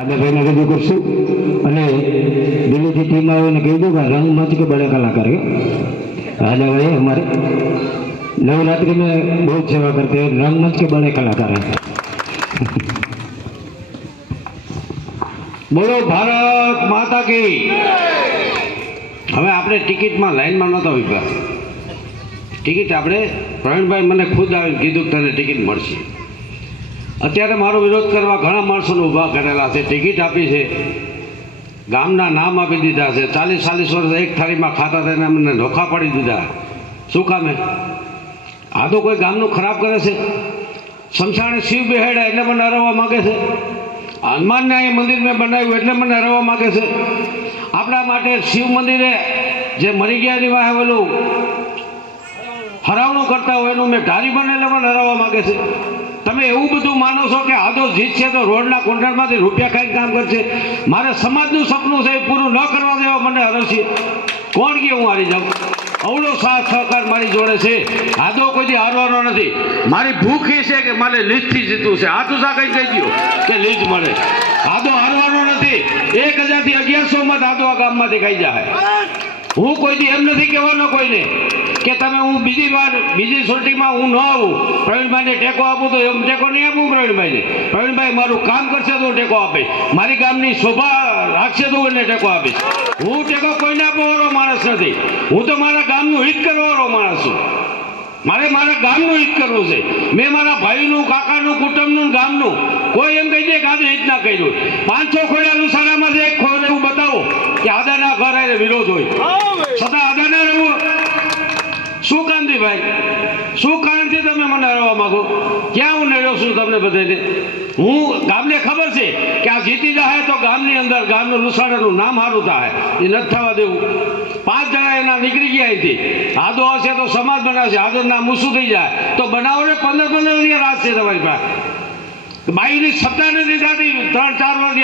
આદાભાઈને રજૂ કરશું અને દિલ્હીથી ટીમ આવે ને કહી દઉં કે રંગમंच के बड़े कलाकार है आदा भाई हमारे नवरात्रि में बहुत सेवा करते हैं रंगमंच के बड़े कलाकार हैं બોલો ભારત માતા કી હવે આપણે ટિકિટમાં લાઈનમાં નહોતા ઉભા ટિકિટ આપણે પ્રવીણભાઈ મને ખુદ આવીને કીધું તને ટિકિટ મળશે અત્યારે મારો વિરોધ કરવા ઘણા માણસોને ઊભા કરેલા છે ટિકિટ આપી છે ગામના નામ આપી દીધા છે 40-40 વર્ષ એક થાળીમાં ખાતા થઈને અમને નોખા પાડી દીધા શું કામે આ તો કોઈ ગામનું ખરાબ કરે છે શમશાને શિવ બેહાડ્યા એટલે મને હરાવવા માગે છે હનુમાનને અહીં મંદિર મેં બનાવ્યું એટલે મને હરાવવા માગે છે આપણા માટે શિવ મંદિરે જે મરી ગયાની વાહે ઓલું હરાવણું કરતા હોય એનું મેં ધારી બને એટલે મને હરાવવા માગે છે તમે એવું બધું માનો છો કે આદો જીતશે તો રોડના કોન્ટ્રાક્ટમાંથી રૂપિયા ખાઈને કામ કરશે મારે સમાજનું સપનું છે એ પૂરું ન કરવા દેવા મને હરવશે કોણ કે હું હારી જાઉં અવળો સાથ સહકાર મારી જોડે છે આદો કોઈથી હારવાનો નથી મારી ભૂખ એ છે કે મારે લીજથી જીતવું છે આ તુસા કંઈ કહી દો કે લીજ મળે આદો હારવાનો નથી 1000 થી 1100 મત આદો આ ગામમાંથી ખાઈ જાય હું કોઈથી એમ નથી કહેવાનો કોઈને કે તમે હું બીજી વાર બીજી સોટીમાં હું ન આવું પ્રવીણભાઈને ટેકો આપું તો એમ ટેકો નહીં આપું પ્રવીણભાઈ મારું કામ કરશે તો હું ટેકો આપીશ મારી ગામની શોભા રાખશે તો એને ટેકો આપીશ હું ટેકો કોઈને આપવાવાળો માણસ નથી હું તો મારા ગામનું હિત કરવાવાળો માણસ છું મારે મારા ગામનું હિત કરવું છે મેં મારા ભાઈનું કાકાનું કુટુંબનું ગામનું કોઈ એમ કહી દે કે આજે હિત ના કર્યું 500 ખોડાનું સારામાંથી એક ખોડ એવું બતાવો કે આદાના ઘર એને વિરોધ હોય છતાં આદાના રહેવું શું કામથી ભાઈ શું કારણથી તમે મને હરાવવા માંગો ક્યાં હું નડ્યો છું તમને બધાને હું ગામને ખબર છે કે આ જીતી જાય તો ગામની અંદર ગામનું લુસાડાનું નામ સારું થાય એ નથી થવા દેવું 5 જણા એના નીકળી ગયા અહીંથી આદો હશે તો સમાજ બનાવશે આદો નામ ઊંચું થઈ જાય તો બનાવો ને 15 દિવસ રાત છે તમારી પાસે બાઈની સત્તા નથી થતી 3-4 વર્ષ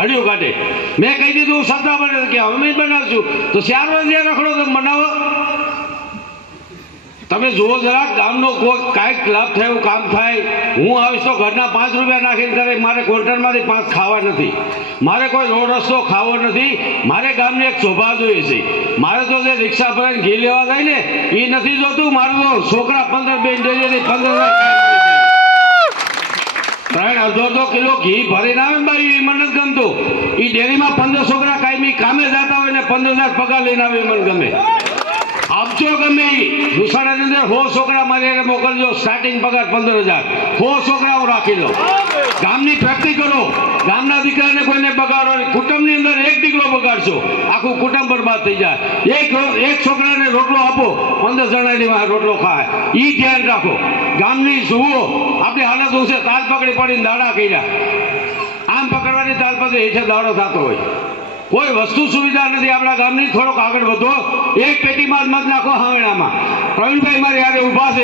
હડિયું કાઢે મેં કહી દીધું સત્તા બને કે અમે બનાવશું તો 4 વર્ષ રખડો તમે બનાવો તમે જુઓ જરાક ગામનો કોઈ કાંઈક લાભ થાય એવું કામ થાય હું આવીશ તો ઘરના 5 રૂપિયા નાખીને કરે મારે ક્વોર્ટરમાંથી 5 ખાવા નથી મારે કોઈ રોડ રસ્તો ખાવો નથી મારે ગામની એક શોભા જોઈએ છે મારે તો જે રિક્ષા ભરીને ઘી લેવા જાય ને એ નથી જોતું મારું તો છોકરા 15 બેન જોઈએ 15 અડધો કિલો ઘી ભરીને આવે ને ભાઈ એ મને નથી ગમતું એ ડેરીમાં 15 છોકરા કાયમી કામે જતા હોય ને 15,000 પગાર લઈને આવે મને ગમે આપજો ગમે લુસાડાની અંદર 100 છોકરા મારી મોકલજો સ્ટાર્ટિંગ પગાર 15,000 100 છોકરા હું રાખી લો ગામની પ્રગતિ કરો ગામના દીકરાને કોઈને બગાડો કુટુંબની અંદર એક દીકરો બગાડશો આખું કુટુંબ બરબાદ થઈ જાય એક છોકરાને રોટલો આપો 15 જણાની રોટલો ખાય એ ધ્યાન રાખો ગામની જુઓ આપણી હાલત હું છે તાલ પકડી પડીને દાડા કર્યા આમ પકડવાની તાલ પછી હેઠે દાડો થતો હોય કોઈ વસ્તુ સુવિધા નથી આપણા ગામની થોડોક આગળ વધો એક પેટીમાં જ મત નાખો હાવણામાં પ્રવીણભાઈ મારી યારે ઊભા છે